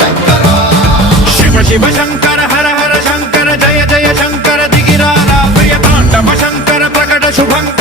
शंकर शिव शिव शंकर हर हर शंकर जय जय शंकर दिगिरारा प्रिय तांडव शंकर प्रकट शुभंकर